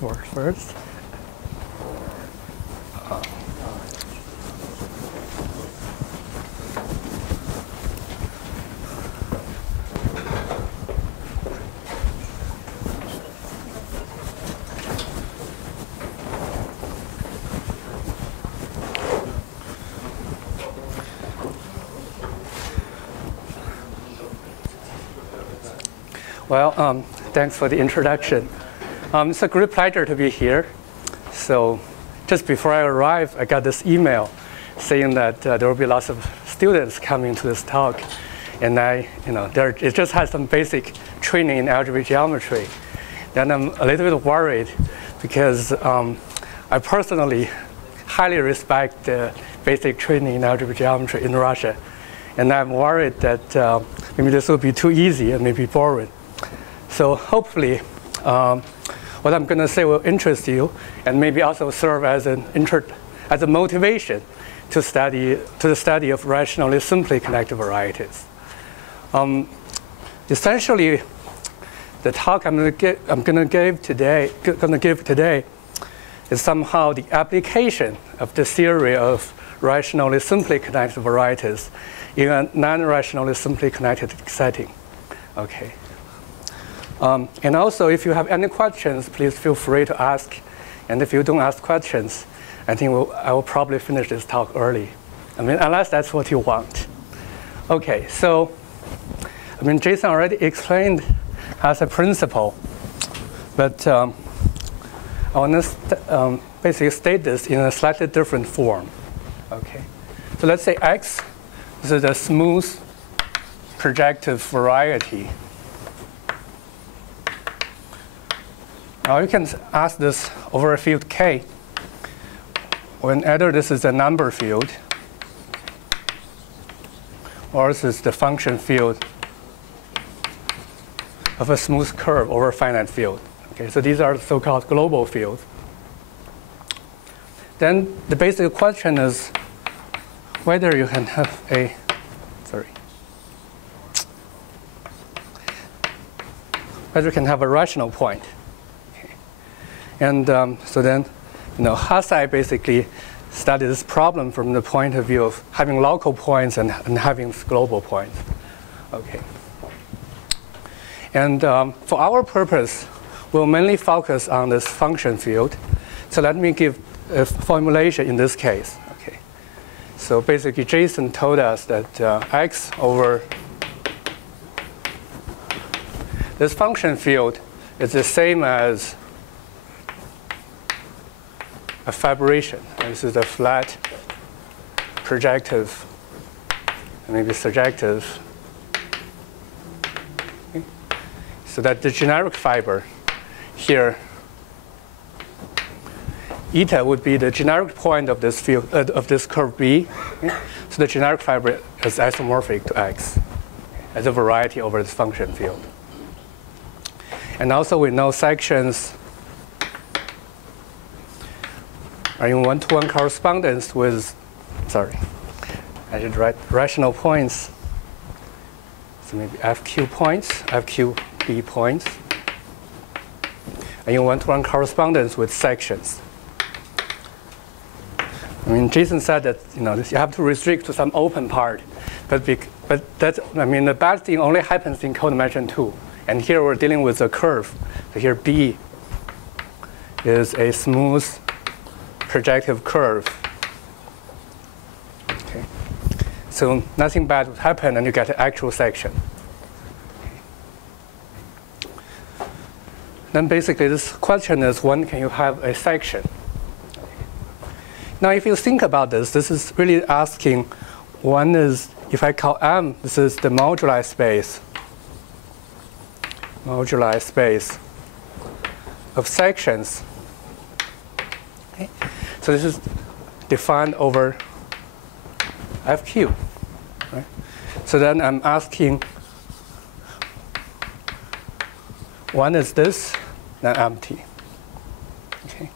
work first. Well, thanks for the introduction. It's a great pleasure to be here. So just before I arrived, I got this email saying that there will be lots of students coming to this talk. And it just has some basic training in algebraic geometry. Then I'm a little bit worried because I personally highly respect the basic training in algebraic geometry in Russia. And I'm worried that maybe this will be too easy and maybe boring. So hopefully, what I'm going to say will interest you and maybe also serve as a motivation to the study of rationally simply connected varieties. Essentially, the talk I'm going to give today is somehow the application of the theory of rationally simply connected varieties in a non-rationally simply connected setting. Okay. And also, if you have any questions, please feel free to ask. And if you don't ask questions, I think I will probably finish this talk early. I mean, unless that's what you want. Okay, so, Jason already explained as a principle, but I want to basically state this in a slightly different form. Okay, so let's say X is a smooth projective variety. Now you can ask this over a field K when either this is a number field or this is the function field of a smooth curve over a finite field. Okay, so these are the so-called global fields. Then the basic question is whether you can have whether you can have a rational point. And so then, Hasse basically studied this problem from the point of view of having local points and having global points. Okay. And for our purpose, we'll mainly focus on this function field. So let me give a formulation in this case. Okay. So basically, Jason told us that X over this function field is the same as a fibration. And this is a flat projective, maybe surjective. Okay. So that the generic fiber here, eta would be the generic point of this field of this curve B. Okay. So the generic fiber is isomorphic to X as a variety over this function field. And also we know sections are in one-to-one correspondence with, I should write rational points. So maybe FQ points, FQB points, are in one-to-one correspondence with sections. Jason said that you have to restrict to some open part, but that's the bad thing only happens in code dimension 2, and here we're dealing with a curve. So here B is a smooth projective curve. Okay. So nothing bad would happen, and you get an actual section. Okay. Then basically this question is, when can you have a section? Okay. Now if you think about this, this is really asking, one is, if I call M, this is the moduli space of sections. Okay. So this is defined over FQ. Right? So then I'm asking, one is this, then empty. Okay.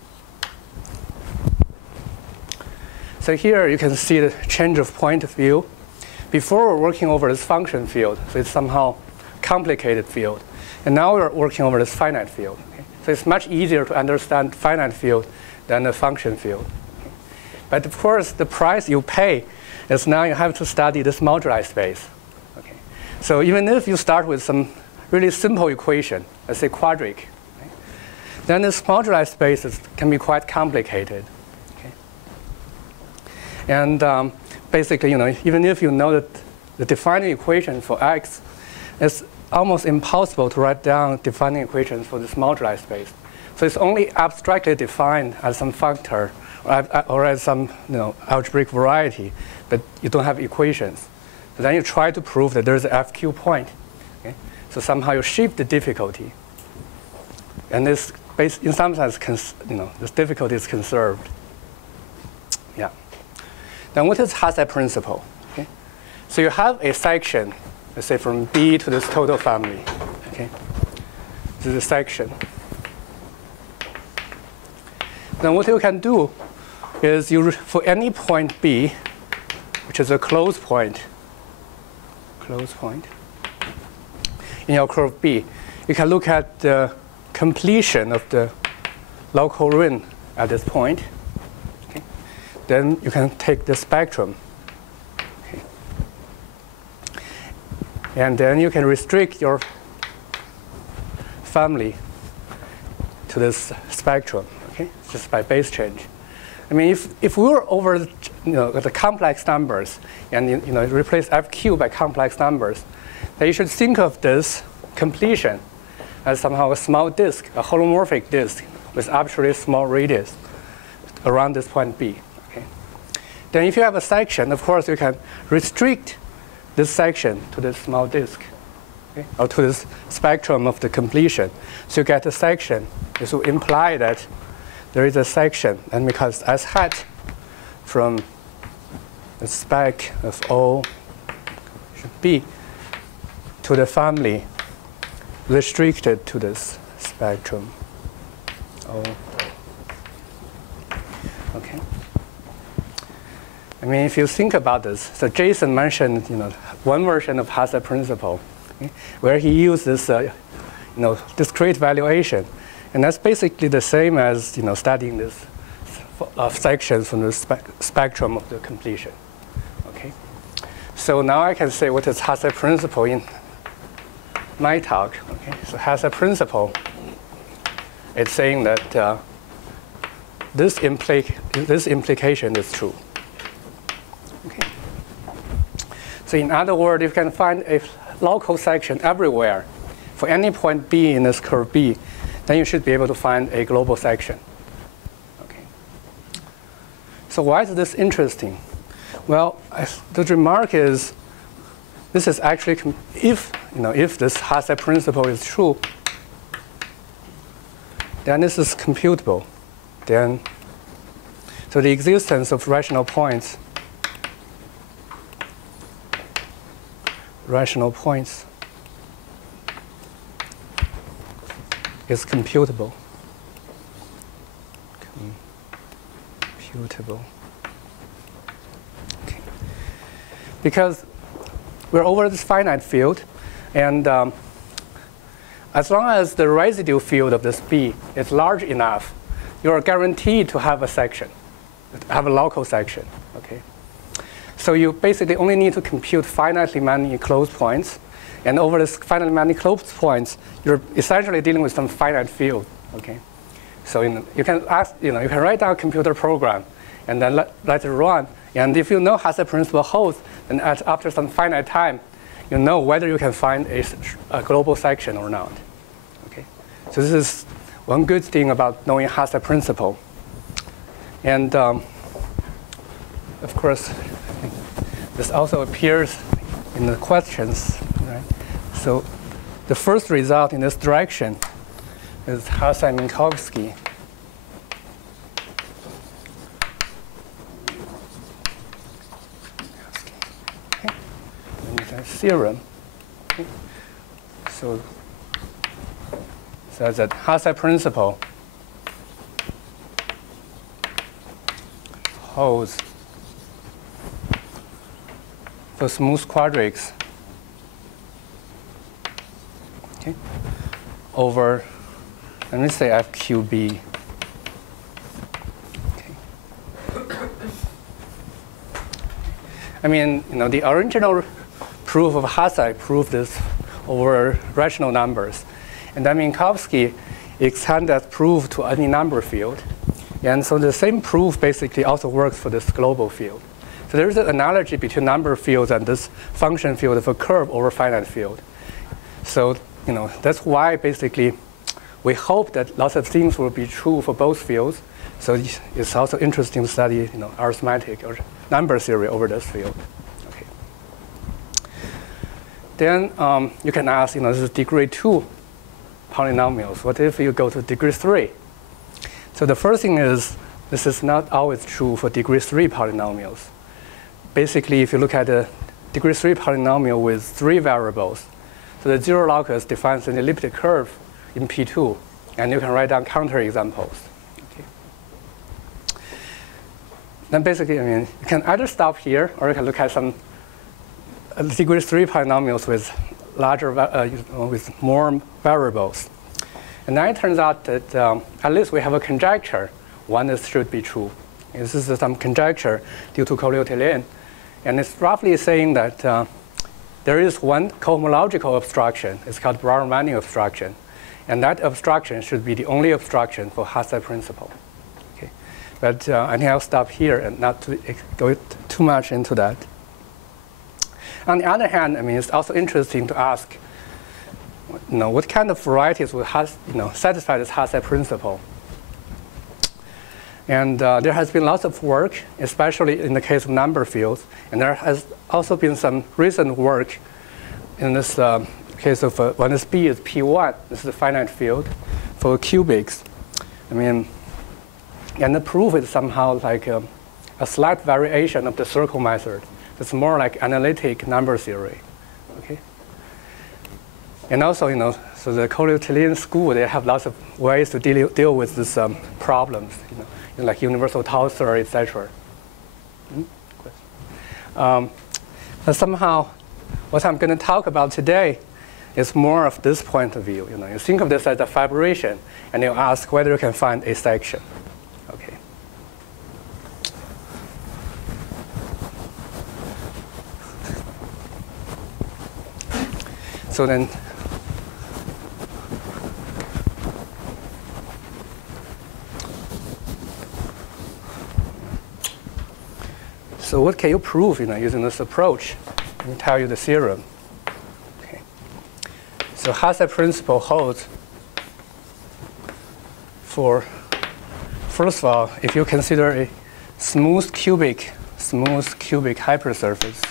So here you can see the change of point of view. Before we're working over this function field, so it's somehow complicated field. And now we're working over this finite field. Okay. So it's much easier to understand finite field than a function field. But of course, the price you pay is now you have to study this moduli space. Okay. So even if you start with some really simple equation, let's say quadric, okay, then this moduli space can be quite complicated. Okay. And basically, even if you know that the defining equation for x, it's almost impossible to write down defining equations for this moduli space. So it's only abstractly defined as some functor or as some algebraic variety, but you don't have equations. So then you try to prove that there's an FQ point. Okay? So somehow you shift the difficulty. And this, in some sense, this difficulty is conserved. Yeah. Then what is Hasse principle? Okay? So you have a section, let's say from B to this total family. Okay? This is a section. Then what you can do is for any point B, which is a closed point in your curve B, you can look at the completion of the local ring at this point. Okay. Then you can take the spectrum. Okay. And then you can restrict your family to this spectrum, okay, just by base change. I mean, if we were over the complex numbers and replace FQ by complex numbers, then you should think of this completion as somehow a small disk, a holomorphic disk with arbitrarily small radius around this point B. Okay. Then if you have a section, of course, you can restrict this section to this small disk, okay, or to this spectrum of the completion. So you get a section. This will imply that there is a section, and because S hat from the spec of O should be to the family restricted to this spectrum O. Okay. I mean, if you think about this, so Jason mentioned, one version of Hasse principle, okay, where he used this, discrete valuation. And that's basically the same as studying this sections from the spectrum of the completion. Okay, so now I can say what is Hasse principle in my talk. Okay, so Hasse principle, it's saying that this implication is true. Okay, so in other words, you can find a local section everywhere for any point B in this curve B. Then you should be able to find a global section. Okay. So why is this interesting? Well, the remark is, this is actually, if this Hasse principle is true, then this is computable. So the existence of rational points is computable. Okay. Because we're over this finite field, and as long as the residue field of this B is large enough, you are guaranteed to have a section, have a local section. Okay. So you basically only need to compute finitely many closed points. And over this finitely many closed points, you're essentially dealing with some finite field. Okay, so you can write down a computer program, and then let it run. And if you know Hasse principle holds, then after some finite time, you know whether you can find a global section or not. Okay, so this is one good thing about knowing Hasse principle. And of course, this also appears in the questions. Right? So the first result in this direction is Hasse-Minkowski. Okay. And the theorem. Okay. So says that Hasse principle holds for smooth quadrics, okay, over Let me say FQB. I mean, the original proof of Hasse proved this over rational numbers. And then Minkowski extended that proof to any number field. And so the same proof basically also works for this global field. So there's an analogy between number fields and this function field of a curve over finite field. So that's why basically we hope that lots of things will be true for both fields. So it's also interesting to study arithmetic or number theory over this field. Okay. Then you can ask, this is degree 2 polynomials. What if you go to degree 3? So the first thing is, this is not always true for degree 3 polynomials. Basically, if you look at a degree 3 polynomial with 3 variables, so the zero locus defines an elliptic curve in P2, and you can write down counterexamples. Then basically, you can either stop here, or you can look at some degree 3 polynomials with larger, with more variables. And then it turns out that at least we have a conjecture. One is should be true. This is some conjecture due to Colliot-Tillin. And it's roughly saying that there is one cohomological abstraction. It's called Brauer-Manning abstraction. And that abstraction should be the only abstraction for Hasse principle. Okay. But I think I'll stop here and not to go too much into that. On the other hand, it's also interesting to ask, what kind of varieties would satisfy this Hasse principle? And there has been lots of work, especially in the case of number fields. And there has also been some recent work in this case of when this B is P1, this is a finite field for cubics. And the proof is somehow like a slight variation of the circle method. It's more like analytic number theory. Okay. And also, so the Colliot-Tillin school, they have lots of ways to deal with these problems, like universal tensor, etc. But somehow, what I'm going to talk about today is more of this point of view. You think of this as a fibration, and you ask whether you can find a section. Okay. So then, so what can you prove, using this approach? Let me tell you the theorem. Okay. So Hasse principle holds for, first of all, if you consider a smooth cubic hypersurface,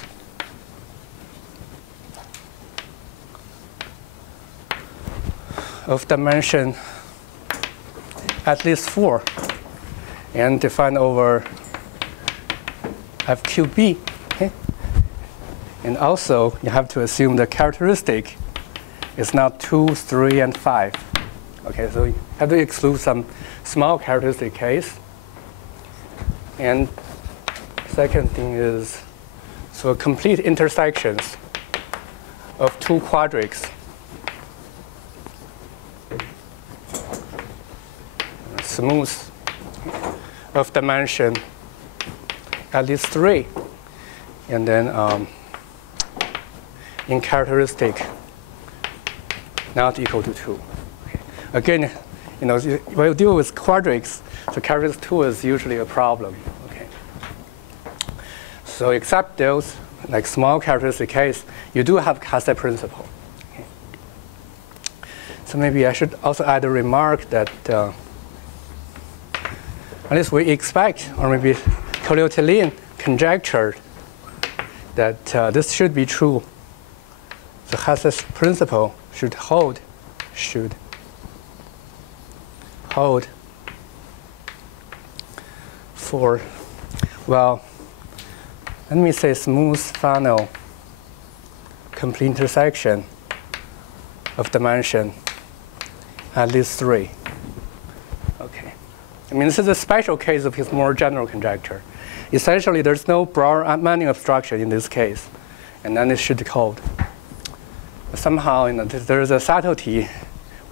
of dimension at least 4, and defined over FQB. Okay? And also, you have to assume the characteristic is not 2, 3, and 5. Okay, so you have to exclude some small characteristic case. And second thing is, so complete intersections of 2 quadrics smooth of dimension at least 3, and then in characteristic not equal to 2. Okay. Again, when you deal with quadrics, the characteristic 2 is usually a problem. Okay. So except those like small characteristic case, you do have Hasse principle. Okay. So maybe I should also add a remark that at least we expect, or maybe Colliot-Tillin conjectured that this should be true. The Hasse's principle should hold for, well, let me say smooth funnel complete intersection of dimension at least 3. Okay. This is a special case of his more general conjecture. Essentially, there's no Brauer-Manning obstruction in this case, and then it should hold. Somehow, there is a subtlety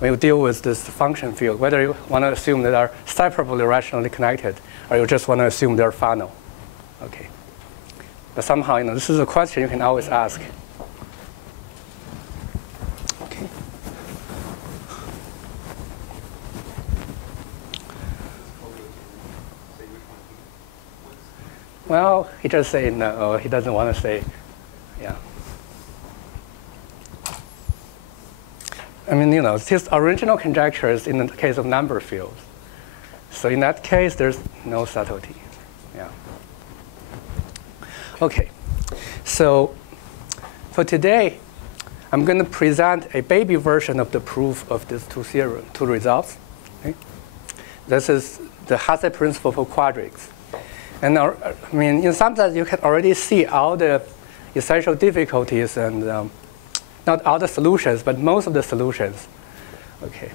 when you deal with this function field, whether you want to assume they are separately rationally connected, or you just want to assume they're final. Okay. But somehow, this is a question you can always ask. Okay. Well, he just said no. He doesn't want to say, yeah. I mean, his original conjecture is in the case of number fields. So in that case, there's no subtlety. Yeah. Okay. So for today, I'm going to present a baby version of the proof of these two results. Okay? This is the Hasse principle for quadrics. And in some sense, you can already see all the essential difficulties and not all the solutions, but most of the solutions. Okay.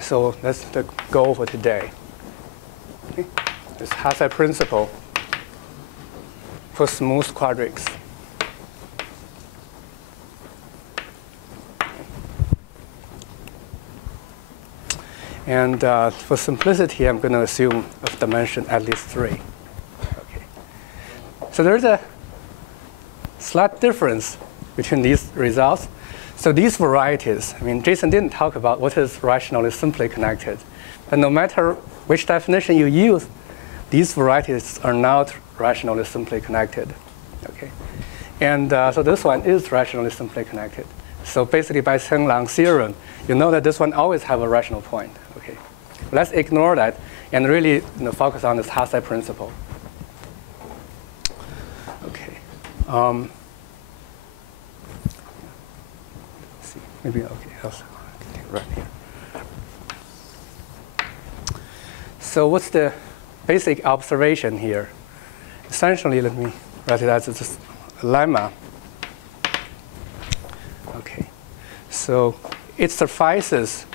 So that's the goal for today. Okay. This Hasse principle for smooth quadrics. And for simplicity, I'm going to assume of dimension at least 3. Okay. So there's a slight difference between these results. So these varieties, Jason didn't talk about what is rationally simply connected. But no matter which definition you use, these varieties are not rationally simply connected. Okay. And so this one is rationally simply connected. So basically, by Shenlang theorem, you know that this one always have a rational point. Okay. Let's ignore that and really focus on this Hasse principle. Okay. Let's see. Maybe okay. Right here. So what's the basic observation here? Essentially, let me write it as this lemma. Okay. So it suffices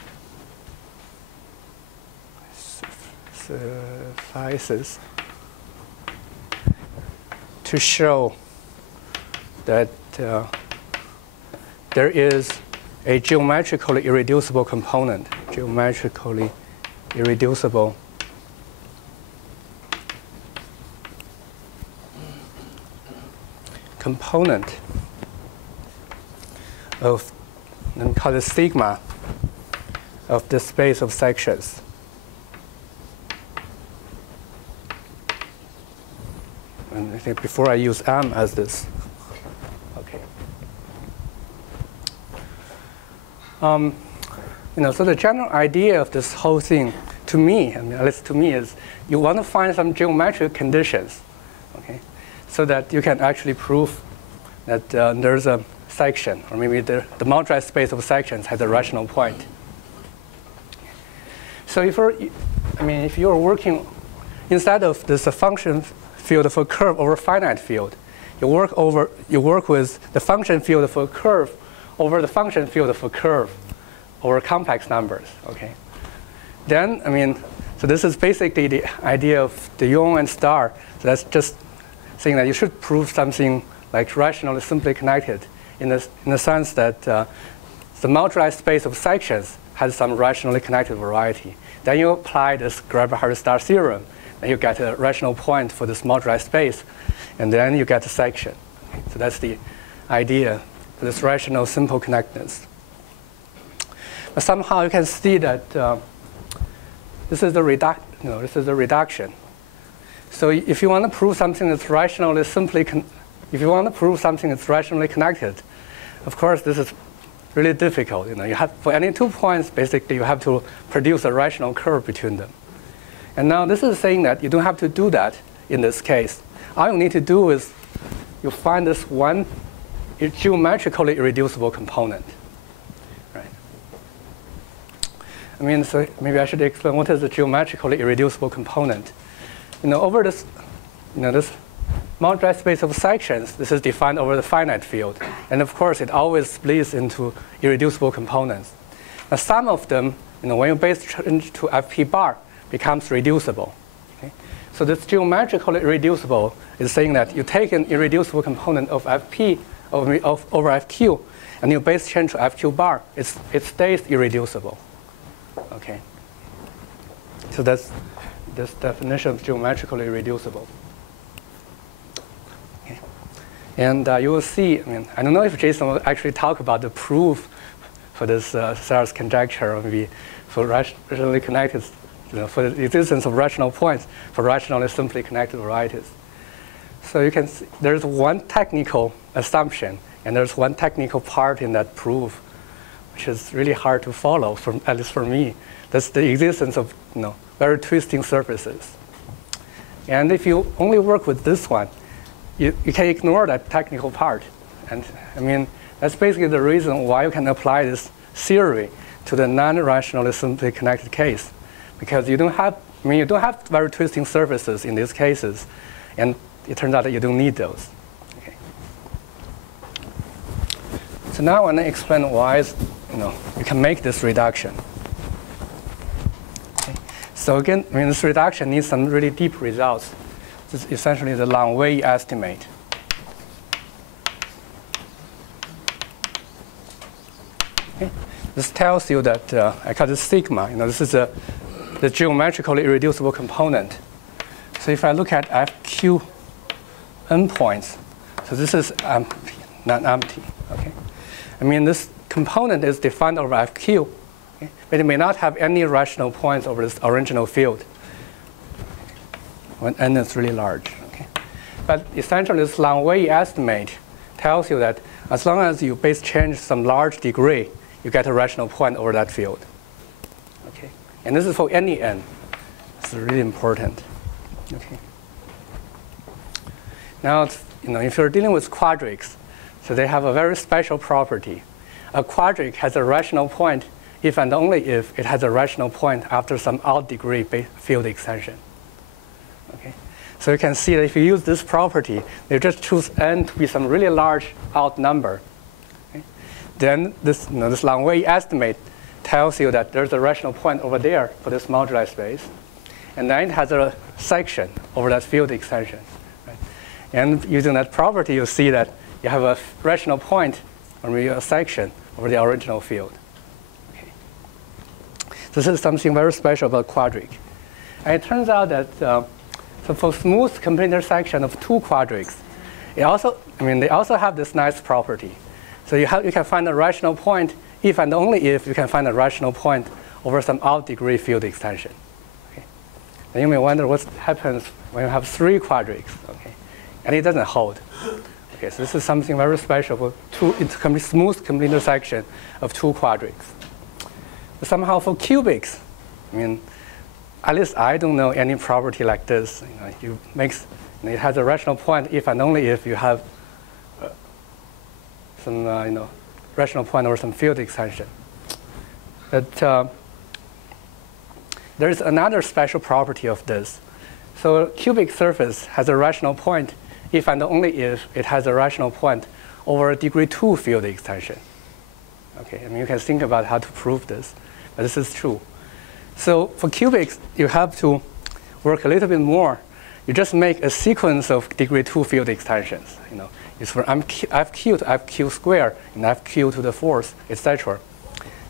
to show that there is a geometrically irreducible component, geometrically irreducible component of, let me call it sigma, of the space of sections. And I think before I use M as this. Okay. So the general idea of this whole thing, to me, at least to me, is you want to find some geometric conditions, okay, so that you can actually prove that there's a section, or maybe the moduli space of sections has a rational point. So if you're working instead of this function field for curve over finite field, you work with the function field for curve over the function field for curve over complex numbers. Okay. Then so this is basically the idea of de Jong and Starr. So that's just saying that you should prove something like rationally simply connected in the sense that the moduli space of sections has some rationally connected variety. Then you apply this Graeber-Hasse-Starr theorem, and you get a rational point for this moduli space, and then you get a section. Okay. So that's the idea for this rational simple connectedness. But somehow you can see that this is the reduction. So if you want to prove something that's rationally connected, of course this is really difficult. You have for any 2 points, basically you have to produce a rational curve between them. And now this is saying that you don't have to do that in this case. All you need to do is you find this one geometrically irreducible component. Right? So maybe I should explain what is a geometrically irreducible component. Over this, this moduli space of sections, this is defined over the finite field. And of course, it always splits into irreducible components. Now, some of them, when you base change to FP bar, becomes reducible. Okay? So this geometrically irreducible is saying that you take an irreducible component of FP over FQ, and you base change to FQ bar, it stays irreducible. Okay. So that's this definition of geometrically irreducible. Okay. And you will see, I mean, I don't know if Jason will actually talk about the proof for this Serre's conjecture of for rationally connected, for the existence of rational points for rationally simply connected varieties. So you can see there's one technical assumption, and there's one technical part in that proof, which is really hard to follow, at least for me. That's the existence of very twisting surfaces. And if you only work with this one, you can ignore that technical part. And I mean, that's basically the reason why you can apply this theory to the non-rationally simply connected case, because you don't have very twisting surfaces in these cases, and it turns out that you don't need those. Okay. So now I want to explain why you can make this reduction. Okay. So again, I mean, this reduction needs some really deep results. This is essentially the Langway estimate. Okay. This tells you that I call this sigma. This is the geometrically irreducible component. So if I look at FQ endpoints, so this is empty, not empty. Okay. I mean, this component is defined over FQ, okay, but it may not have any rational points over this original field when n is really large. Okay. But essentially, this Langway estimate tells you that as long as you base change some large degree, you get a rational point over that field. Okay. And this is for any n. It's really important. Okay. Now, if you're dealing with quadrics, so they have a very special property. A quadric has a rational point if and only if it has a rational point after some odd degree field extension. Okay. So you can see that if you use this property, you just choose n to be some really large odd number. Okay. Then this Langway estimate tells you that there's a rational point over there for this moduli space, and then it has a section over that field extension. Right? And using that property, you see that you have a rational point, or maybe a section, over the original field. Okay. This is something very special about quadric. And it turns out that so for smooth complete intersection of two quadrics, they also have this nice property. So you can find a rational point if and only if you can find a rational point over some odd degree field extension. Okay. And you may wonder what happens when you have three quadrics. Okay. And it doesn't hold. Okay, so this is something very special for smooth complete intersection of two quadrics. But somehow for cubics, I mean, at least I don't know any property like this. It has a rational point if and only if you have some rational point over some field extension. But there is another special property of this. So a cubic surface has a rational point if and only if it has a rational point over a degree 2 field extension. Okay, I mean, you can think about how to prove this, but this is true. So for cubics, you have to work a little bit more. You just make a sequence of degree 2 field extensions. It's from FQ to FQ squared and FQ to the fourth, etc.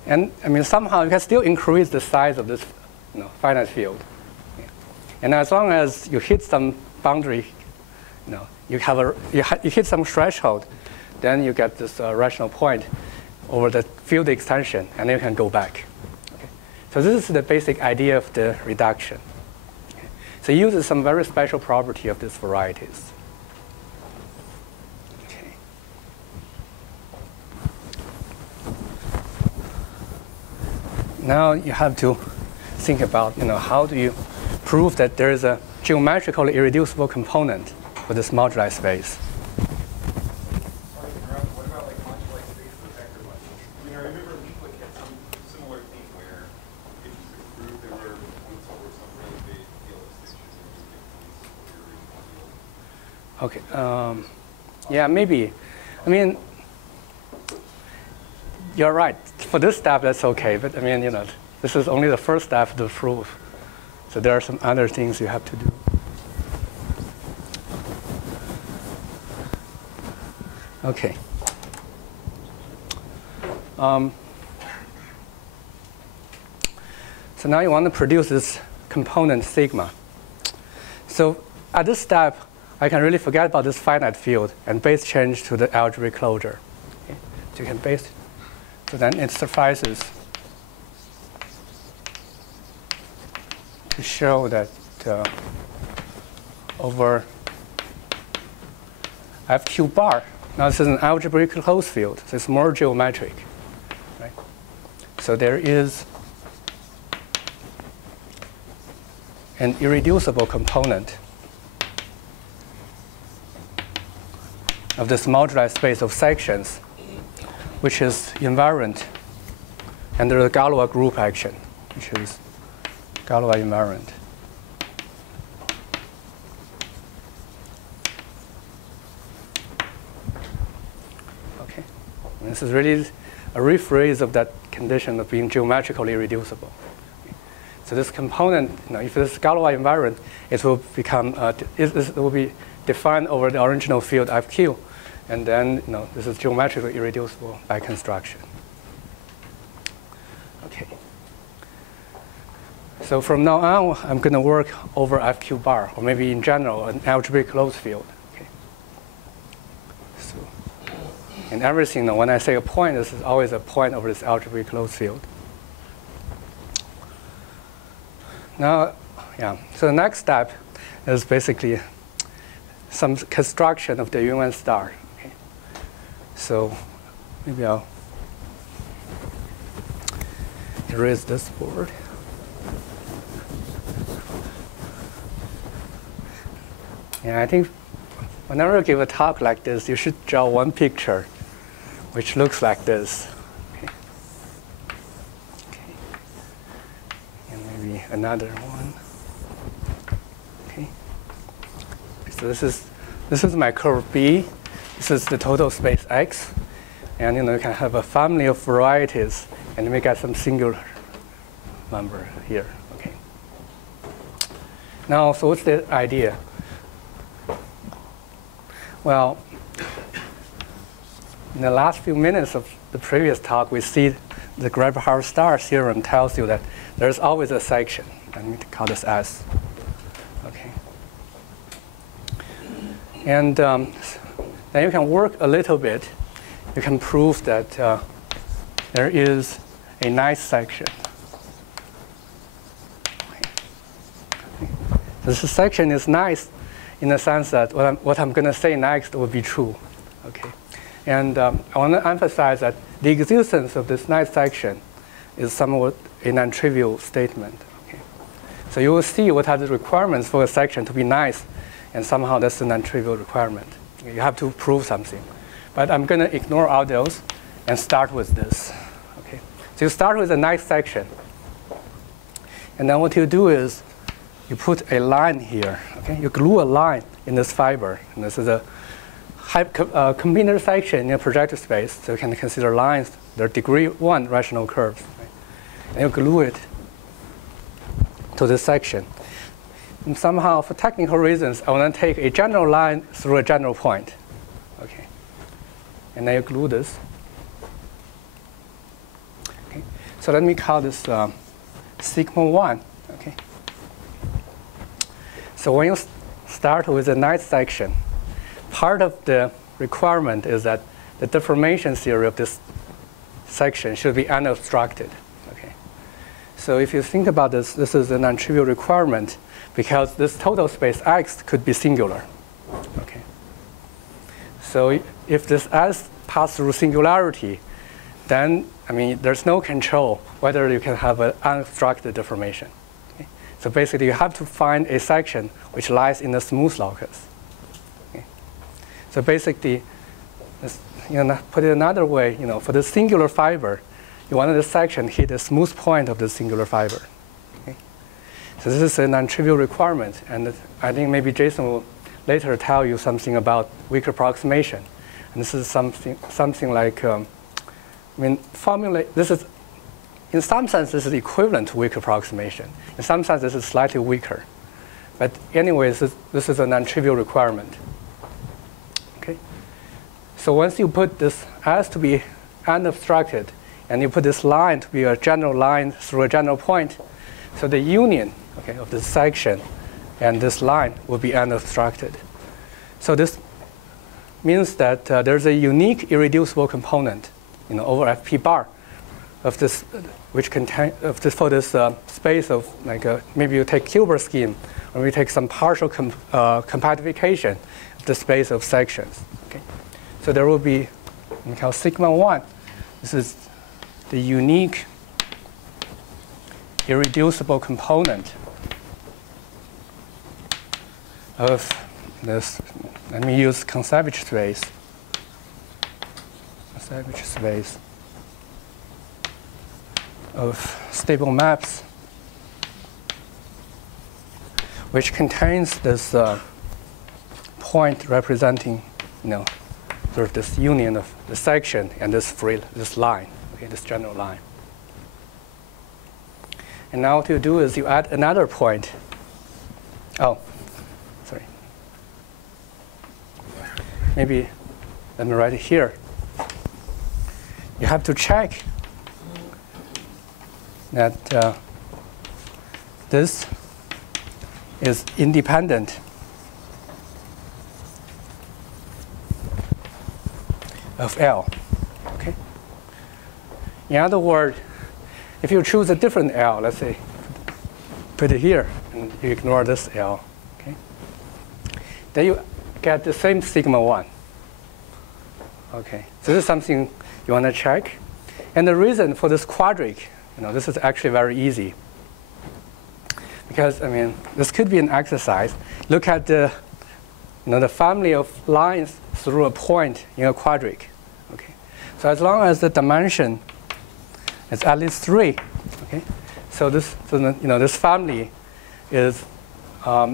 And I mean, somehow you can still increase the size of this finite field. Okay. And as long as you hit some boundary, you hit some threshold, then you get this rational point over the field extension, and you can go back. Okay. So this is the basic idea of the reduction. Okay. So it uses some very special property of these varieties. Okay. Now you have to think about how do you prove that there is a geometrically irreducible component for this moduli space. Sorry to interrupt, what about like moduli space for vector modules? I mean, I remember Leapwick had some similar thing where if you could prove there were points over some really big field extensions and you get points over your module. Okay. Yeah, maybe. I mean, you're right. For this step, that's okay. But I mean, this is only the first step of the proof. So there are some other things you have to do. Okay. So now you want to produce this component sigma. So at this step, I can really forget about this finite field and base change to the algebraic closure. Okay? So you can base, so then it suffices to show that over FQ bar, now this is an algebraic closed field, so it's more geometric. Right? So there is an irreducible component of this moduli space of sections, which is invariant under the Galois group action, which is Galois invariant. Okay, and this is really a rephrase of that condition of being geometrically reducible. So this component, if this is Galois invariant, it will become it will be defined over the original field FQ, and then this is geometrically irreducible by construction. Okay. So from now on, I'm going to work over FQ bar, or maybe in general an algebraic closed field. Okay. So, and everything, when I say a point, this is always a point over this algebraic closed field. Now, so the next step is basically some construction of the Yunwan star. Okay. So maybe I'll erase this board. Yeah, I think whenever you give a talk like this, you should draw one picture which looks like this. Another one. Okay. So this is my curve B. This is the total space X, and you can have a family of varieties, and we get some singular number here. Okay. Now, so what's the idea? Well, in the last few minutes of the previous talk, we see the Grabhauer-Starr theorem tells you that there's always a section. Let me call this S. Okay. And then you can work a little bit. You can prove that there is a nice section. Okay. This section is nice in the sense that what I'm going to say next will be true. Okay. And I want to emphasize that the existence of this nice section is somewhat a non-trivial statement. Okay. So you will see what are the requirements for a section to be nice, and somehow that's a non-trivial requirement. You have to prove something. But I'm going to ignore all those and start with this. Okay. So you start with a nice section. And then what you do is you put a line here. Okay. You glue a line in this fiber. And this is a combined section in a projective space, so you can consider lines. They're degree 1 rational curves. Right? And you glue it to this section. And somehow, for technical reasons, I want to take a general line through a general point. Okay. And then you glue this. Okay. So let me call this sigma 1. Okay. So when you start with a nice section, part of the requirement is that the deformation theory of this section should be unobstructed. Okay. So if you think about this, this is a non-trivial requirement because this total space X could be singular. Okay. So if this S passes through singularity, then there's no control whether you can have an unobstructed deformation. Okay. So basically, you have to find a section which lies in the smooth locus. So basically, put it another way, for the singular fiber, you want the section hit the smooth point of the singular fiber. Okay? So this is a non-trivial requirement, and I think maybe Jason will later tell you something about weak approximation. And this is something like, formulate. This is, in some sense, this is equivalent to weak approximation. In some sense, this is slightly weaker. But anyways, this is a non-trivial requirement. So once you put this S to be unobstructed, and you put this line to be a general line through a general point. So the union, okay, of this section and this line will be unobstructed. So this means that there's a unique irreducible component, over Fp bar of this, which contain for this space of maybe you take Hilbert scheme, or we take some partial compactification of the space of sections. Okay, so there will be, we call sigma 1. This is the unique irreducible component of this. Let me use Concevic space. Concevic space of stable maps, which contains this point representing, sort of this union of the section and this line, okay, this general line. And now what you do is you add another point. Oh, sorry. Maybe let me write it here. You have to check that this is independent of L. Okay. In other words, if you choose a different L, let's say, put it here, and you ignore this L, okay, then you get the same sigma 1. Okay, so this is something you want to check. And the reason for this quadric, this is actually very easy. Because, this could be an exercise. Look at the, the family of lines through a point in a quadric. Okay, so as long as the dimension is at least 3, okay, so this family is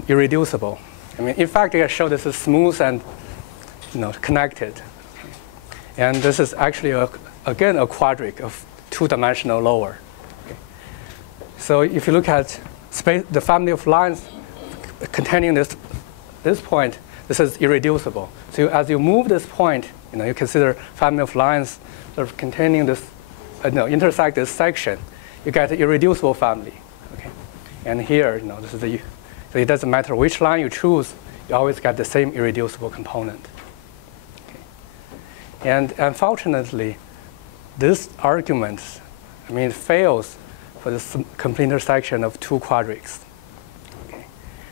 irreducible. In fact, I can show this is smooth and connected. Okay. And this is actually again a quadric of 2-dimensional lower. Okay. So if you look at space, the family of lines containing this point, this is irreducible. So as you move this point, you consider family of lines sort of containing this, intersect this section, you get an irreducible family. Okay, and here, this is the. So it doesn't matter which line you choose, you always get the same irreducible component. Okay. And unfortunately, this argument, fails for this complete intersection of 2 quadrics. Okay.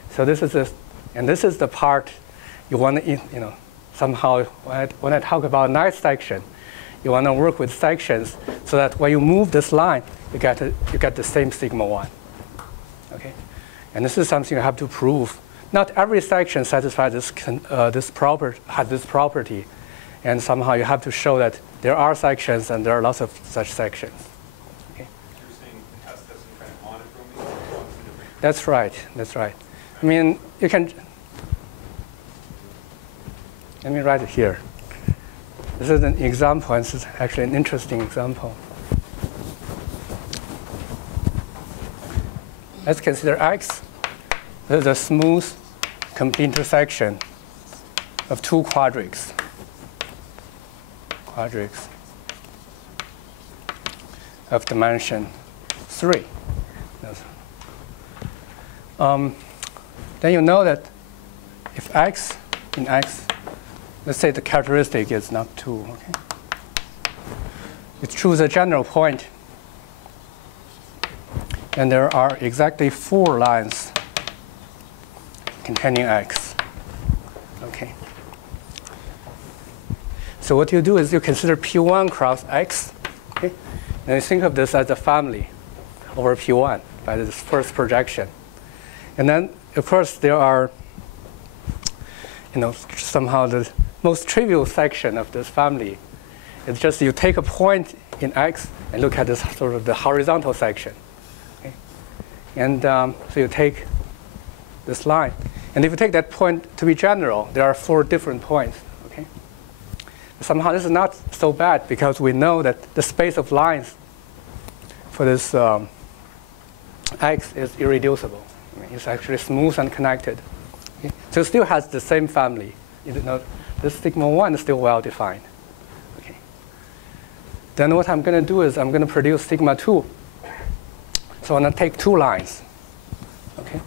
So this is the part you want to, somehow when I talk about nice section, you want to work with sections so that when you move this line, you get the same sigma 1. Okay. And this is something you have to prove. Not every section satisfies has this property, and somehow you have to show that there are sections and there are lots of such sections. Okay. You're saying the test has some kind of monochrome? That's right. That's right. You can. Let me write it here. This is an example, and this is actually an interesting example. Let's consider X. This is a smooth, complete intersection of 2 quadrics. Quadrics of dimension 3. Then you know that if X in X, let's say the characteristic is not 2. Okay? You choose a general point. And there are exactly 4 lines containing X. Okay. So what you do is you consider P1 cross X. Okay. And you think of this as a family over P1 by this first projection. And then, of course, there are, somehow the most trivial section of this family. It's just you take a point in X and look at this sort of the horizontal section. And so you take this line. And if you take that point to be general, there are 4 different points. Okay? Somehow this is not so bad because we know that the space of lines for this X is irreducible. It's actually smooth and connected. Okay? So it still has the same family. This sigma 1 is still well defined. Okay? then what I'm going to do is I'm going to produce sigma 2. So I'm going to take 2 lines. Okay,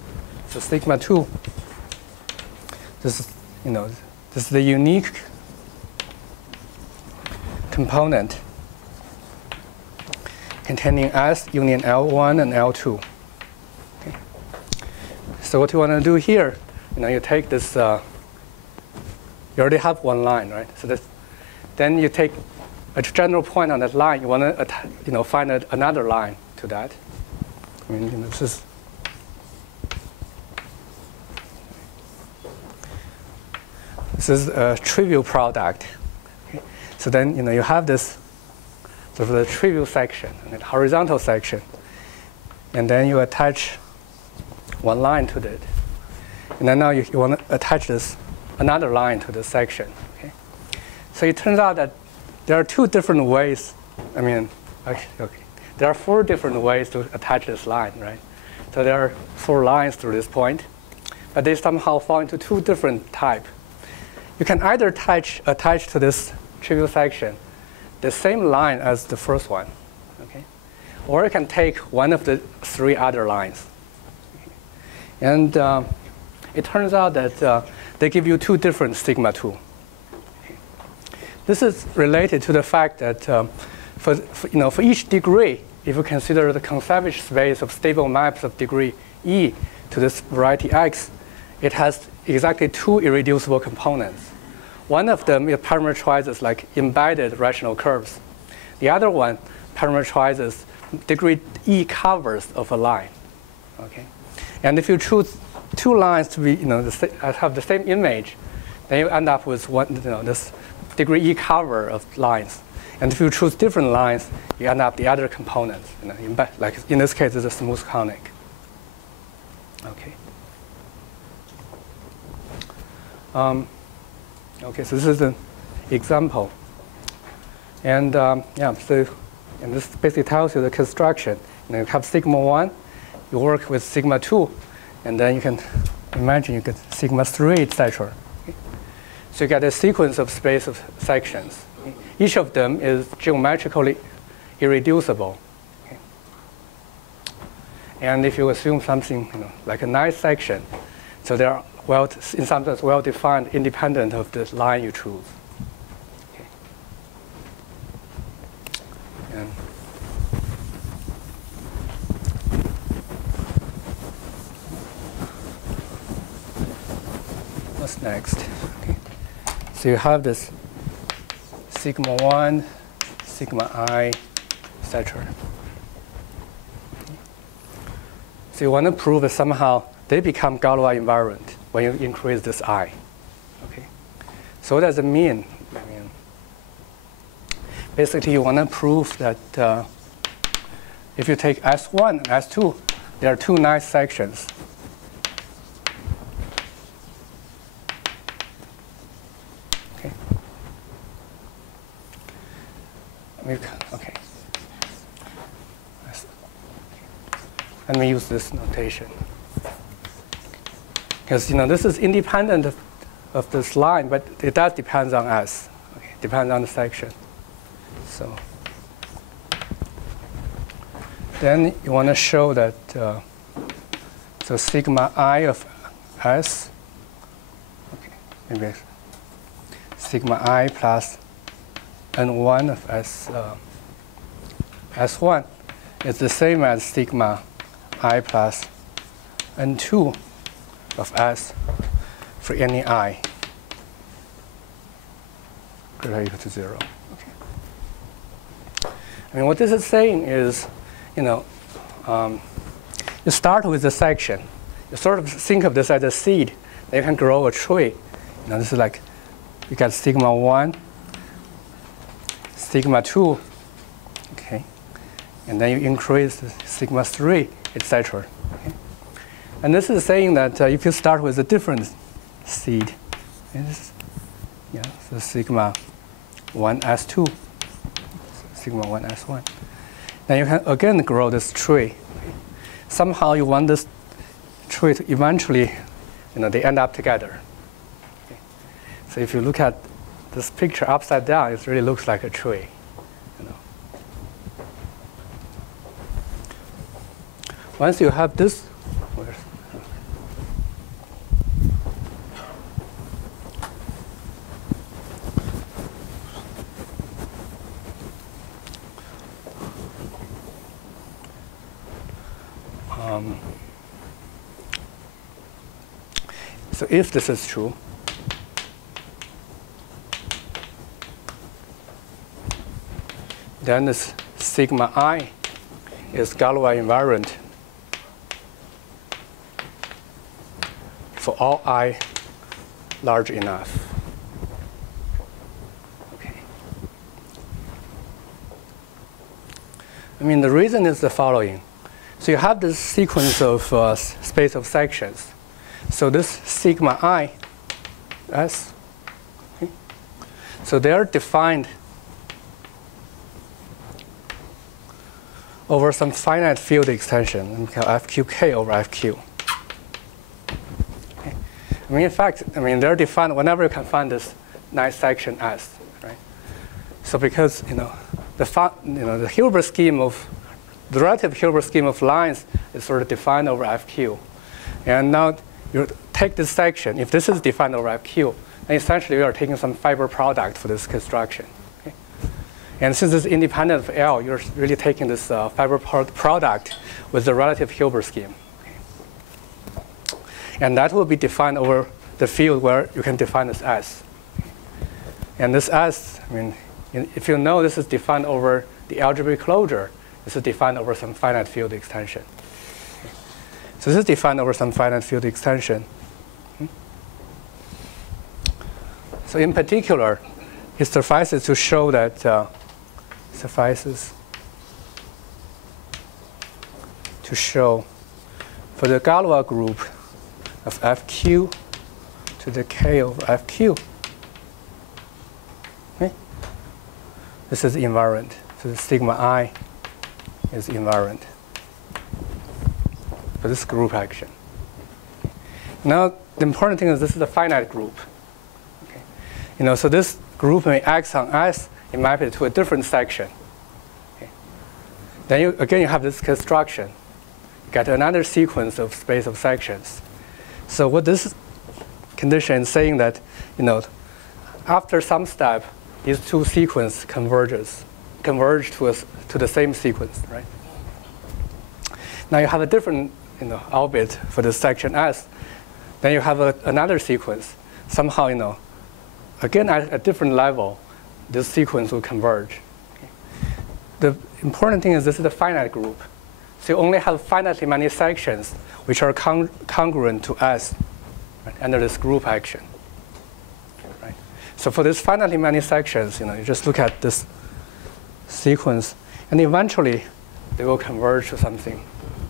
so sigma 2. This is, this is the unique component containing S union L1 and L2. Okay. So what you want to do here, you take this. You already have one line, right? So this, then you take a general point on that line. You want to, find another line to that. I mean, this is a trivial product. Okay. So then, you have this sort of the trivial section, and the horizontal section, and then you attach one line to it. And then now you want to attach this another line to this section. Okay. So it turns out that there are 2 different ways. I mean, actually, okay. There are 4 different ways to attach this line, right? So there are 4 lines through this point, but they somehow fall into 2 different types. You can either attach to this trivial section the same line as the first one, okay? Or you can take one of the 3 other lines. Okay? And it turns out that they give you 2 different sigma 2. Okay? This is related to the fact that for each degree, if you consider the conservation space of stable maps of degree E to this variety X, it has exactly 2 irreducible components. One of them is parameterizes like embedded rational curves. The other one parameterizes degree E covers of a line. Okay, and if you choose 2 lines to be have the same image, then you end up with this degree E cover of lines. And if you choose different lines, you end up the other components. Like in this case, it's a smooth conic. Okay. Okay, so this is an example. And so and this basically tells you the construction. You have sigma 1, you work with sigma 2, and then you can imagine you get sigma 3, etc. Okay. So you get a sequence of space of sections. Okay. Each of them is geometrically irreducible. Okay. And if you assume something like a nice section, so they are in some sense well-defined, independent of the line you choose. Okay. And what's next? Okay. So you have this sigma 1, sigma I, etc. So you want to prove that somehow they become Galois invariant when you increase this I. Okay. So what does it mean? I mean, basically you want to prove that if you take S1 and S2, there are 2 nice sections. Okay. Okay. Let me use this notation. Because this is independent of this line, but it does depend on S. Okay, depends on the section. So then you want to show that so sigma I of S. Okay, maybe sigma I plus N1 of S1 is the same as sigma I plus N2 of S for any I greater or equal to 0. Okay. I mean, what this is saying is, you start with a section. You sort of think of this as a seed. Then you can grow a tree. This is like, you got sigma 1, sigma 2, okay, and then you increase sigma 3, etc. Okay. And this is saying that if you start with a different seed, so sigma 1 S2, sigma 1 S1, then you can again grow this tree. Somehow you want this tree to eventually, they end up together. Okay. So if you look at this picture upside down, it really looks like a tree. once you have this, so if this is true, then this sigma I is Galois invariant for all I large enough. Okay. I mean, the reason is the following. So you have this sequence of space of sections. So this sigma I, S, okay. So they are defined over some finite field extension, we call FQK over FQ. Okay. I mean, in fact, they're defined whenever you can find this nice section S, right? So because the Hilbert scheme of the relative Hilbert scheme of lines is sort of defined over FQ, and now you take this section. If this is defined over FQ, then essentially you are taking some fiber product for this construction. And since it's independent of L, you're really taking this fiber product with the relative Hilbert scheme. Okay. And that will be defined over the field where you can define this S. And this S, if you know this is defined over the algebraic closure, this is defined over some finite field extension. Okay. So this is defined over some finite field extension. So in particular, it suffices to show that for the Galois group of FQ to the K of FQ, okay, this is invariant. So the sigma I is invariant for this group action. Now the important thing is this is a finite group. Okay. So this group may act on S. You map it to a different section. Okay. Then you have this construction. You get another sequence of space of sections. So what this condition is saying that, after some step, these two sequences converge to the same sequence, right? Now you have a different, orbit for this section S. Then you have another sequence. Somehow, again at a different level, this sequence will converge. Okay. The important thing is this is a finite group. So you only have finitely many sections which are congruent to S, right, under this group action. Right? So for this finitely many sections, you just look at this sequence, and eventually they will converge to something,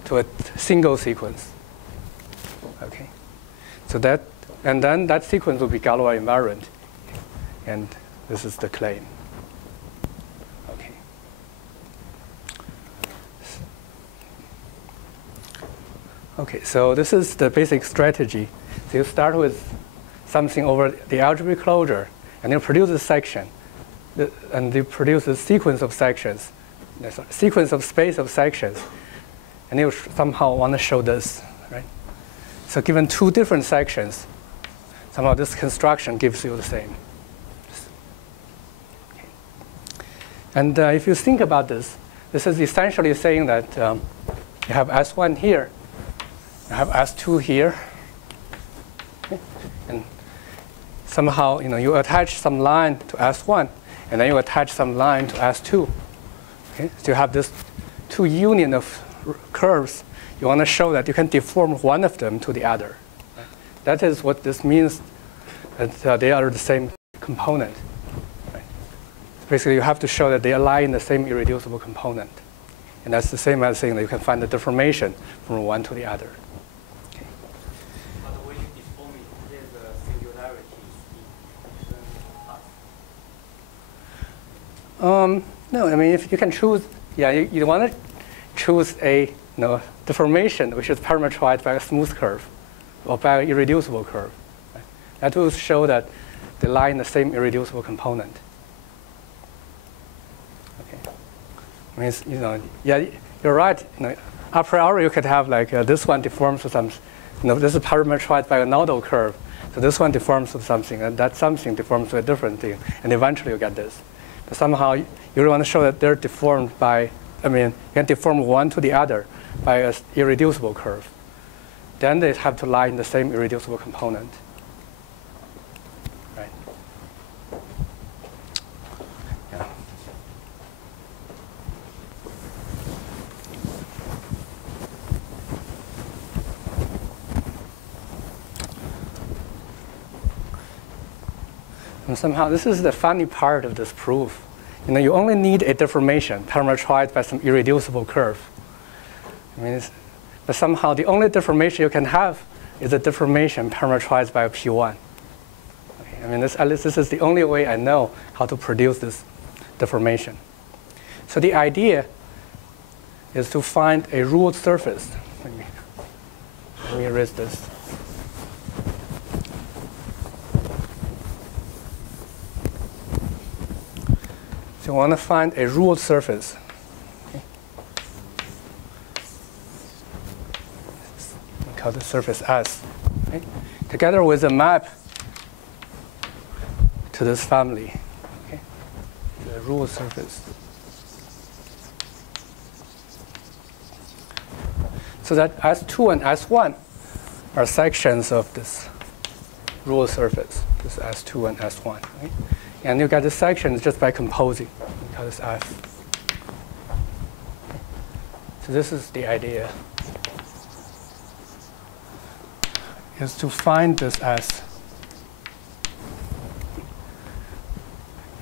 to a single sequence. Okay. So and then that sequence will be Galois invariant. And this is the claim. Okay. Okay, so this is the basic strategy. So you start with something over the algebraic closure, and you produce a section, and you produce a sequence of sections, sequence of space of sections, and you somehow want to show this, right? So given two different sections, somehow this construction gives you the same. And if you think about this, this is essentially saying that you have S1 here, you have S2 here, okay? And somehow you attach some line to S1, and then you attach some line to S2. Okay? So you have this two union of curves. You want to show that you can deform one of them to the other. Right? That is what this means, that they are the same component. Basically, you have to show that they lie in the same irreducible component. And that's the same as saying that you can find the deformation from one to the other. Okay. But when you deform it, there's a singularity in No, if you can choose, you want to choose a deformation which is parameterized by a smooth curve or by an irreducible curve. Right? That will show that they lie in the same irreducible component. Means, you're right. a priori, you could have like this one deforms to some, this is parameterized by a nodal curve. So this one deforms to something, and that something deforms to a different thing, and eventually you get this. But somehow you really want to show that they're deformed by, you can deform one to the other by an irreducible curve. Then they have to lie in the same irreducible component. Right? Yeah. And somehow, this is the funny part of this proof. You only need a deformation parameterized by some irreducible curve. But somehow, the only deformation you can have is a deformation parameterized by a P1. Okay? At least this is the only way I know how to produce this deformation. So the idea is to find a ruled surface. Let me erase this. So you want to find a ruled surface. Okay. We call the surface S. Okay. Together with a map to this family. Okay. The ruled surface. So that S2 and S1 are sections of this ruled surface. This S2 and S1. Okay. And you get the sections just by composing. We call this F. So this is the idea. Is to find this S.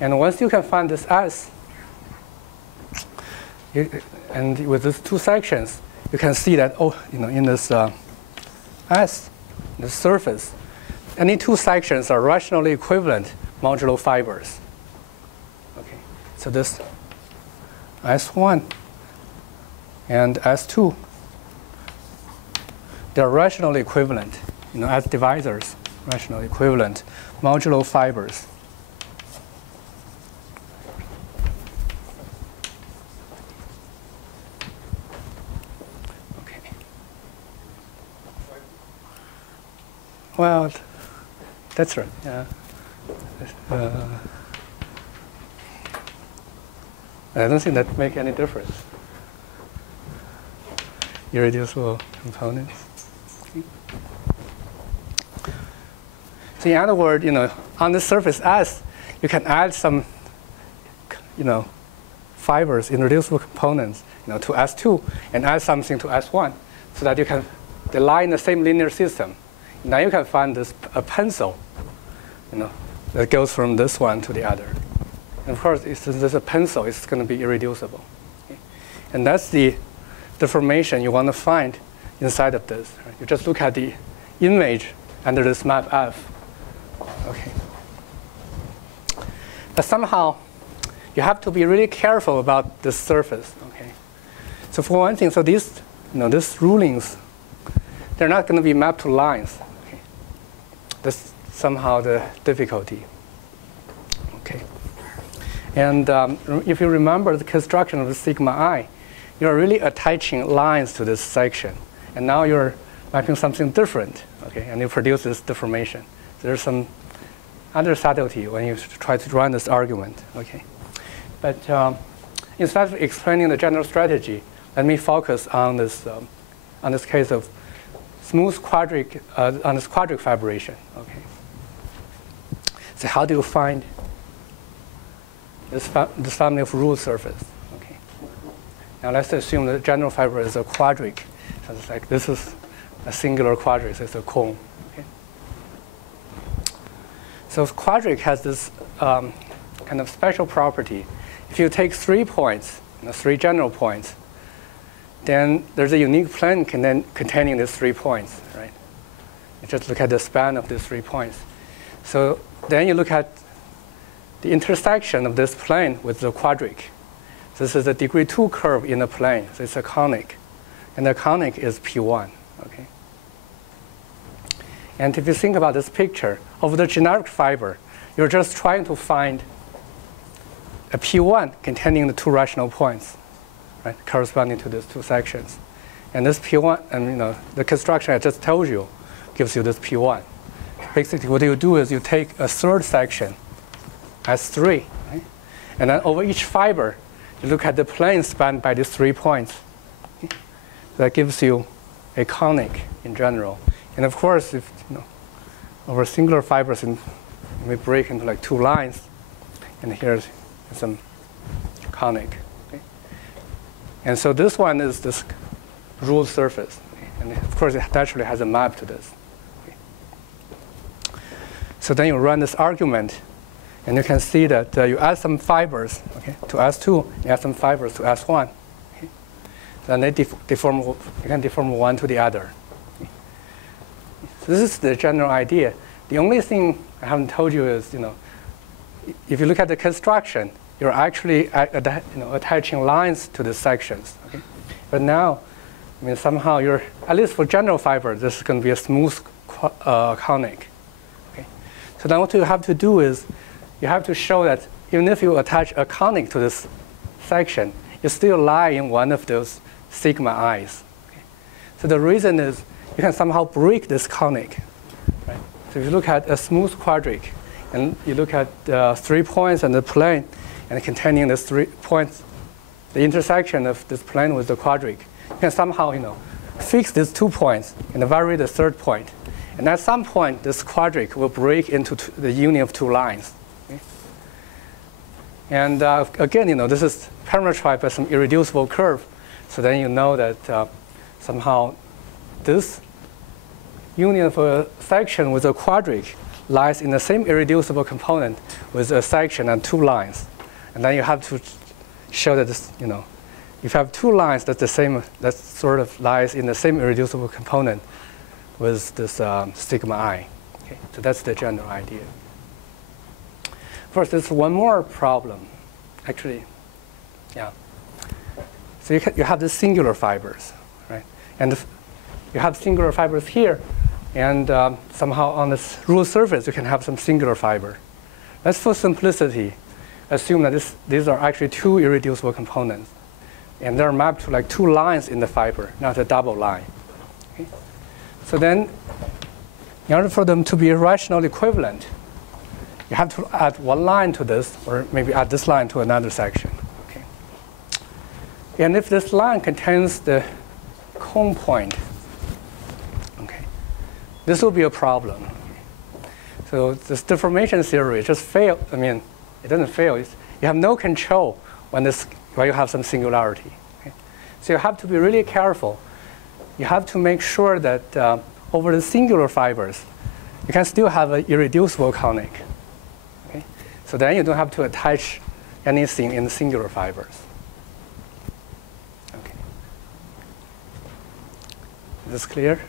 And once you can find this S, and with these two sections, you can see that, in this S, the surface, any two sections are rationally equivalent modulo fibers. Okay, so this S1 and S2, they're rationally equivalent, as divisors, rationally equivalent modulo fibers. Okay. Well, that's right. Yeah. I don't think that makes any difference. Irreducible components. Okay. So in other words, on the surface S, you can add some, fibers, irreducible components, to S2, and add something to S1, so that they lie in the same linear system. Now you can find a pencil, that goes from this one to the other. And of course, since there's a pencil, it's going to be irreducible. Okay? And that's the deformation you want to find inside of this. Right? You just look at the image under this map F. Okay. But somehow, you have to be really careful about this surface. Okay. So for one thing, these rulings, they're not going to be mapped to lines. Okay. That's somehow the difficulty. Okay. And if you remember the construction of the sigma I, you're really attaching lines to this section. And now you're mapping something different. Okay. And you produce this deformation. So there's some other subtlety when you try to run this argument. Okay. But instead of explaining the general strategy, let me focus on this case of smooth quadric, on this quadric fibration. Okay. So how do you find this family of ruled surface? Okay. Now let's assume the general fiber is a quadric. So it's like this is a singular quadric. So it's a cone. Okay. So quadric has this kind of special property. If you take 3 points, 3 general points, then there's a unique plane containing these 3 points, right? You just look at the span of these 3 points. So then you look at the intersection of this plane with the quadric. This is a degree 2 curve in the plane. So it's a conic. And the conic is P1. Okay? And if you think about this picture, of the generic fiber, you're just trying to find a P1 containing the 2 rational points, right, corresponding to these 2 sections. And this P1, and the construction I just told you gives you this P1. Basically, what you do is you take a third section as 3, right? And then over each fiber, you look at the plane spanned by these 3 points. Okay? That gives you a conic in general. And of course, if over singular fibers, we break into like 2 lines, and here's some conic. Okay? And so this one is this ruled surface. Okay? And of course, it naturally has a map to this. Okay? So then you run this argument, and you can see that you add some fibers, okay, to S2, you add some fibers to S1. Okay? Then they deform, you can deform one to the other. Okay? So this is the general idea. The only thing I haven't told you is, if you look at the construction, you're actually attaching lines to the sections. Okay? But now, somehow you're, at least for general fiber, this is going to be a smooth conic. Okay? So then what you have to do is, you have to show that even if you attach a conic to this section, you still lie in one of those sigma i's. Okay? So the reason is, you can somehow break this conic. Right? So if you look at a smooth quadric, and you look at 3 points and the plane, and containing these 3 points, the intersection of this plane with the quadric, you can somehow, fix these 2 points and vary the 3rd point. And at some point, this quadric will break into the union of 2 lines. Okay? And again, this is parameterized by some irreducible curve. So then you know that somehow this union of a section with a quadric lies in the same irreducible component with a section and 2 lines. And then you have to show that this, if you have 2 lines that's the same, that sort of lies in the same irreducible component with this sigma I. Okay? So that's the general idea. First, there's one more problem, actually. Yeah. So you have the singular fibers, right? And you have singular fibers here, and somehow on this ruled surface, you can have some singular fiber. Let's, for simplicity, assume that these are actually 2 irreducible components. And they're mapped to like 2 lines in the fiber, not a double line. Okay? So then, in order for them to be rational equivalent, you have to add 1 line to this, or maybe add this line to another section. Okay? And if this line contains the cone point, okay, this will be a problem. Okay? So this deformation theory just failed. It doesn't fail. You have no control when you have some singularity. Okay? So you have to be really careful. You have to make sure that over the singular fibers, you can still have an irreducible conic. Okay? So then you don't have to attach anything in the singular fibers. Okay. Is this clear?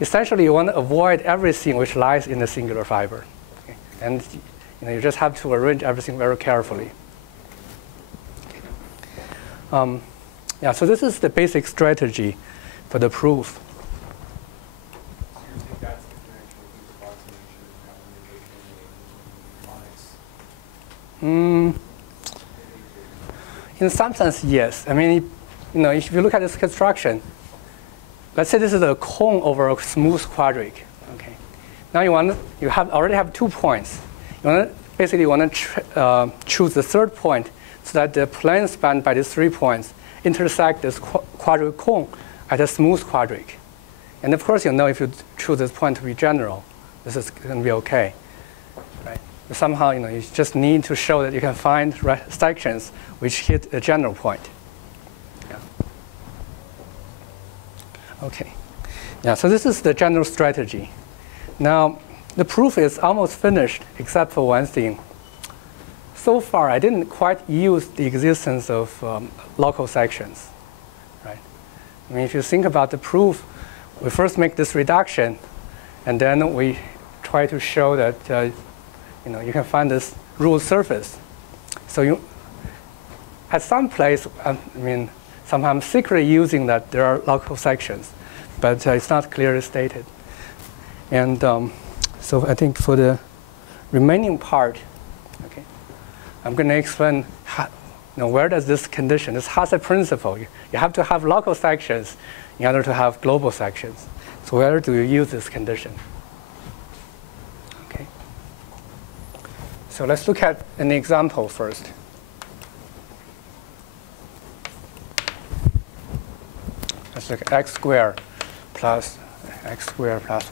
Essentially, you want to avoid everything which lies in the singular fiber. Okay? And you just have to arrange everything very carefully. Yeah, so this is the basic strategy for the proof. So you think that's the connection with approximation In some sense, yes. If you look at this construction, let's say this is a cone over a smooth quadric. Okay. Now you already have 2 points. You basically want to choose the 3rd point so that the plane spanned by these 3 points intersect this quadric cone at a smooth quadric. And of course, if you choose this point to be general, this is going to be okay. Right? But somehow, you just need to show that you can find sections which hit a general point. Yeah. Okay. Yeah, so this is the general strategy. Now, the proof is almost finished, except for one thing. So far, I didn't quite use the existence of local sections. Right? If you think about the proof, we first make this reduction, and then we try to show that you can find this ruled surface. So at some place, somehow I'm secretly using that there are local sections, but it's not clearly stated. And so I think for the remaining part, okay, I'm going to explain where does this condition, this Hasse principle, you have to have local sections in order to have global sections. So where do you use this condition? Okay. So let's look at an example first. Let's look at x squared plus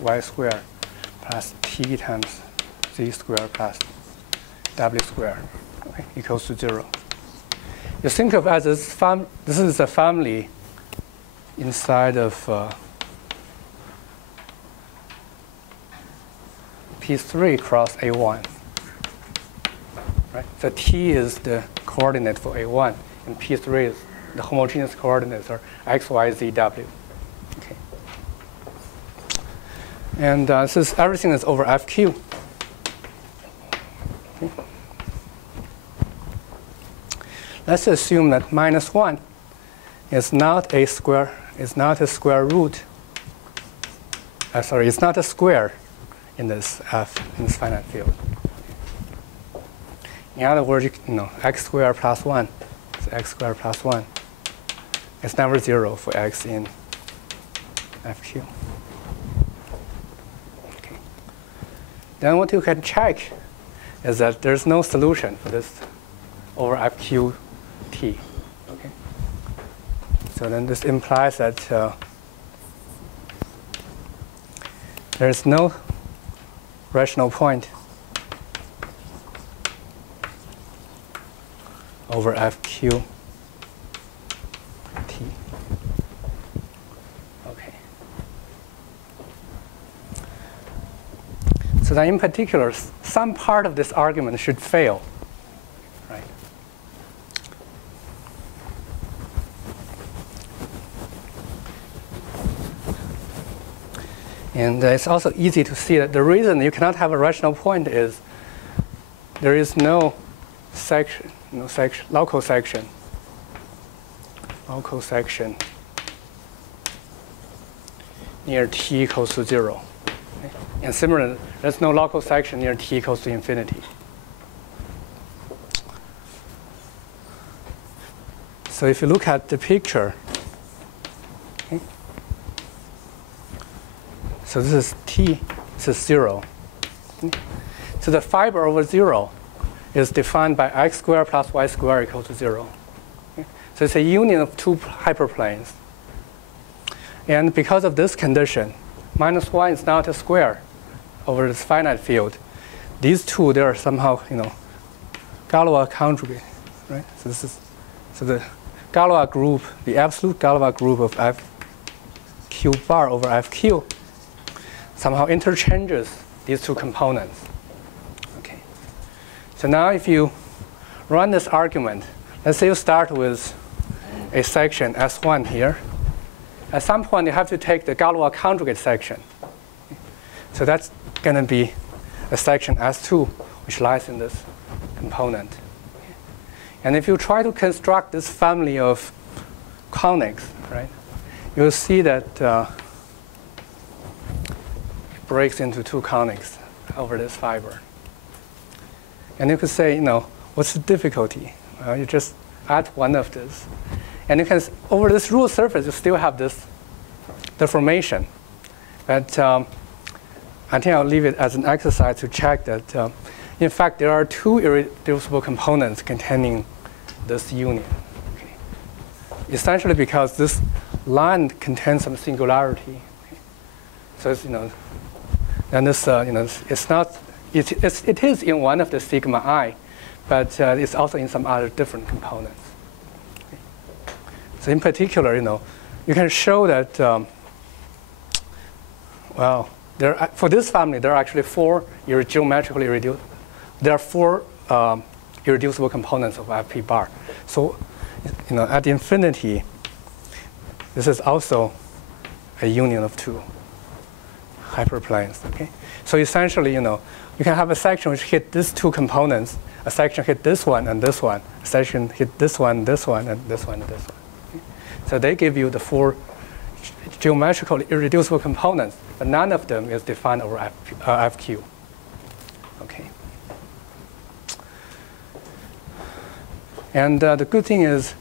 y squared plus t times z squared plus w squared, okay, equals to 0. You think of as this is a family inside of P3 cross A1. Right? So T is the coordinate for A1, and P3 is the homogeneous coordinates are x, y, z, w. Okay. And since everything is over FQ, okay, let's assume that -1 is not a square root. Sorry, it's not a square in this finite field. In other words, x squared plus 1 is x squared plus 1. It's never 0 for x in FQ. Okay. Then what you can check is that there's no solution for this over FQ t. Okay. So then this implies that there is no rational point over FQ t. Okay. So then in particular, some part of this argument should fail. Right? And it's also easy to see that the reason you cannot have a rational point is there is no section, local section near t equals to 0. Okay? And similarly, there's no local section near t equals to infinity. So if you look at the picture, okay, so this is t, this is 0. Okay? So the fiber over 0 is defined by x squared plus y squared equals to 0. Okay? So it's a union of two hyperplanes. And because of this condition, -1 is not a square over this finite field. These two, they are somehow, Galois conjugate, right? So the Galois group, the absolute Galois group of FQ bar over FQ somehow interchanges these two components. Okay. So now if you run this argument, let's say you start with a section S1 here. At some point, you have to take the Galois conjugate section. So that's going to be a section S2, which lies in this component. And if you try to construct this family of conics, right, you'll see that it breaks into two conics over this fiber. And you could say, what's the difficulty? You just add one of this. And you can, over this ruled surface, you still have this deformation. But I think I'll leave it as an exercise to check that, in fact, there are two irreducible components containing this union. Okay. Essentially because this line contains some singularity. Okay. So it's, and this, it's not, it is in one of the sigma I, but it's also in some other different components. Okay. So in particular, you can show that, well, for this family, there are actually four geometrically irreducible. There are four irreducible components of FP bar. So, at infinity, this is also a union of two hyperplanes. Okay. So essentially, you can have a section which hit these two components. A section hit this one and this one. A section hit this one, and this one, and this one. Okay. So they give you the four geometrically irreducible components, but none of them is defined over FQ. Okay. And the good thing is,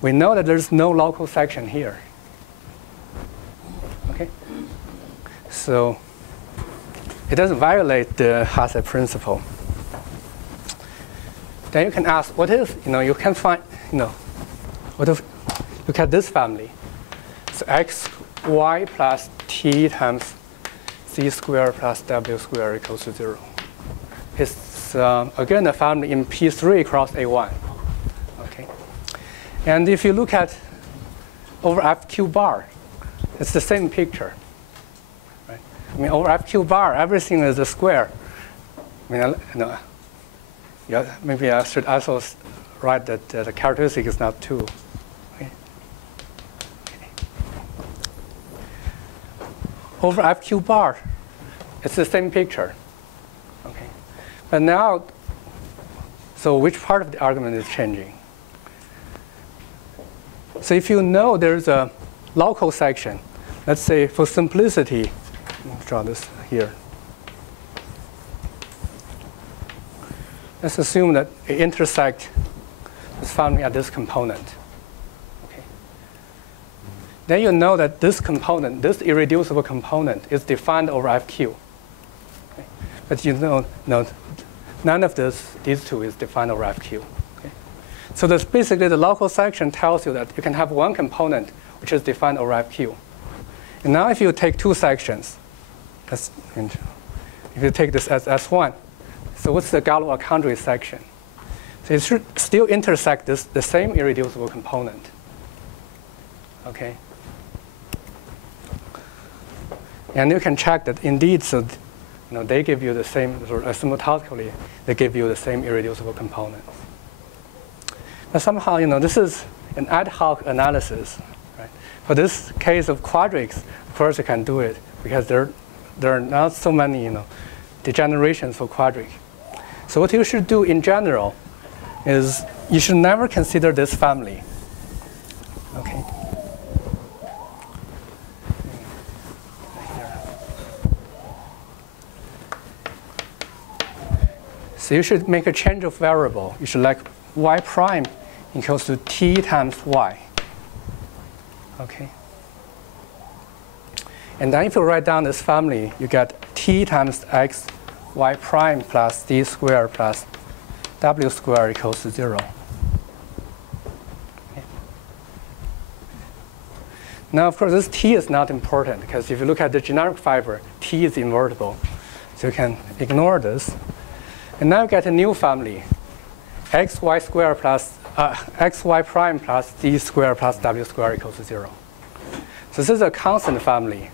we know that there's no local section here. Okay? So it doesn't violate the Hasse principle. Then you can ask, what if, you can find, what if, look at this family. So x, y plus t times z squared plus w squared equals to 0. It's, again, a family in P3 cross A1. Okay. And if you look at over FQ bar, it's the same picture. Right? I mean, over FQ bar, everything is a square. I mean, yeah, maybe I should also write that the characteristic is not 2. Okay. Over FQ bar, it's the same picture. Okay. But now, so which part of the argument is changing? So if you know there's a local section, let's say for simplicity, I'll draw this here. Let's assume that it intersects this family at this component. Okay. Then you know that this component, this irreducible component, is defined over FQ. Okay. But you know, none of these two is defined over FQ. Okay. So that's basically the local section tells you that you can have one component which is defined over FQ. And now if you take two sections, if you take this as S1, so what's the Galois-Alcandrei section? So it should still intersect the same irreducible component. Okay. And you can check that indeed, so they give you the same, asymptotically, they give you the same irreducible components. But somehow, this is an ad hoc analysis. Right? For this case of quadrics, of course you can do it because there are not so many, degenerations for quadric. So what you should do in general is you should never consider this family. Okay. So you should make a change of variable. You should like y prime equals to t times y. Okay. And then if you write down this family, you get t times x y prime plus d squared plus w squared equals to 0. Okay. Now, of course, this t is not important because if you look at the generic fiber, t is invertible. So you can ignore this. And now you get a new family, xy squared plus xy prime plus d squared plus w squared equals to 0. So this is a constant family,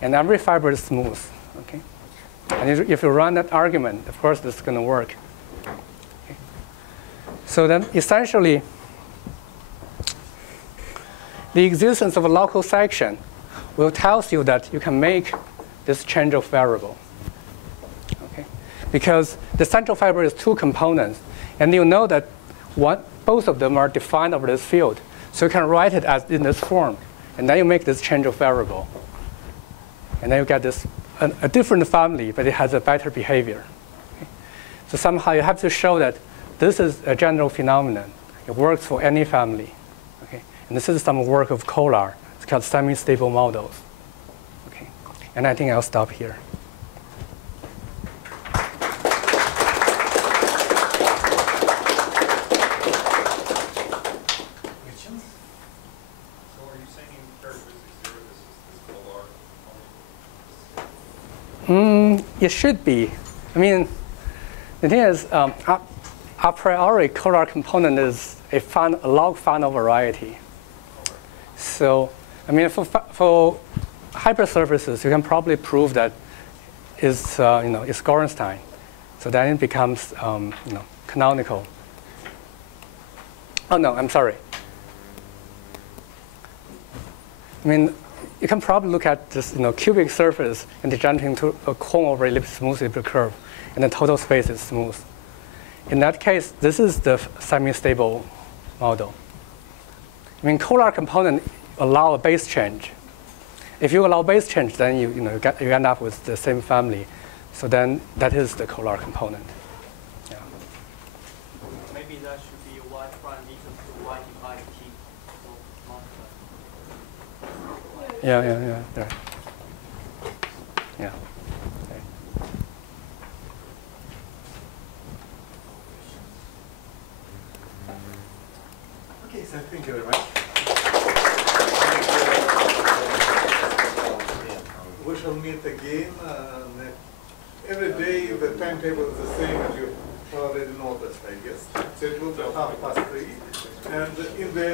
and every fiber is smooth. Okay. And if you run that argument, of course, this is going to work. Okay. So then, essentially, the existence of a local section will tell you that you can make this change of variable. Okay. Because the central fiber is two components, and you know that both of them are defined over this field. So you can write it as in this form, and then you make this change of variable. And then you get this a different family, but it has a better behavior. Okay. So somehow you have to show that this is a general phenomenon. It works for any family. Okay. And this is some work of Kolar. It's called semi-stable models. Okay. And I think I'll stop here. Questions? So are you saying characteristics zero, this is Kolar? It should be. I mean, the thing is, a priori, Kolar component is a log final variety. So, I mean, for hypersurfaces, you can probably prove that is Gorenstein. So then it becomes canonical. Oh no, I'm sorry. I mean, you can probably look at this cubic surface and degenerating to a cone over ellipse smooth elliptic curve, and the total space is smooth. In that case, this is the semi-stable model. I mean, Kolar component allow a base change. If you allow base change, then you end up with the same family. So then that is the Kolar component. Yeah. Maybe that should be y prime Yeah. Okay. Okay, so thank you very much. We shall meet again. Every day the timetable is the same as you already noticed, I guess. So it will be 3:30. And in the